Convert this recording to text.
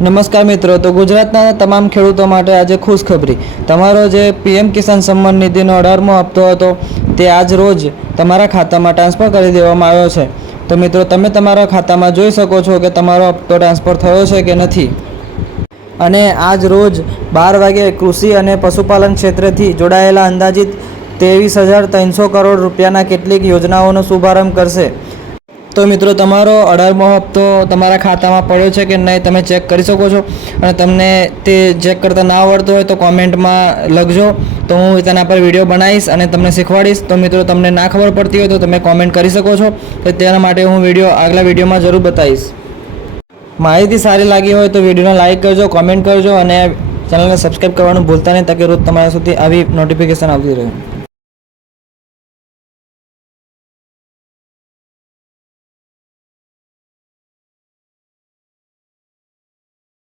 નમસ્કાર મિત્રો, તો ગુજરાતના તમામ ખેડૂતો માટે આજે ખુશખબરી. તમારો જે પીએમ કિસાન સન્માન નિધિનો 18મો હપ્તો હતો તે આજ રોજ તમારા ખાતામાં ટ્રાન્સફર કરી દેવામાં આવ્યો છે. તો મિત્રો, તમે તમારા ખાતામાં જોઈ શકો છો કે તમારો હપ્તો ટ્રાન્સફર થયો છે કે નથી. અને આજ રોજ 12 વાગે કૃષિ અને પશુપાલન ક્ષેત્રથી જોડાયેલા અંદાજિત 23,300 કરોડ રૂપિયાના કેટલીક યોજનાઓનો શુભારંભ કરશે. તો મિત્રો, તમારો 18મો હપ્તો તમારા ખાતામાં પડ્યો છે કે નહીં તમે ચેક કરી શકો છો. અને તમને તે ચેક કરતા ના આવડતું હોય તો કોમેન્ટમાં લખજો, તો હું તેના પર વિડીયો બનાવીશ અને તમને શીખવાડીશ. તો મિત્રો, તમને ના ખબર પડતી હોય તો તમે કોમેન્ટ કરી શકો છો, તો તેના માટે હું આગલા વિડીયોમાં જરૂર બતાવીશ. માહિતી સારી લાગી હોય તો વિડીયોને લાઇક કરજો, કોમેન્ટ કરજો અને ચેનલને સબસ્ક્રાઈબ કરવાનું ભૂલતા નહીં, તાકે રોજ તમારા સુધી આવી નોટિફિકેશન આવતી રહે.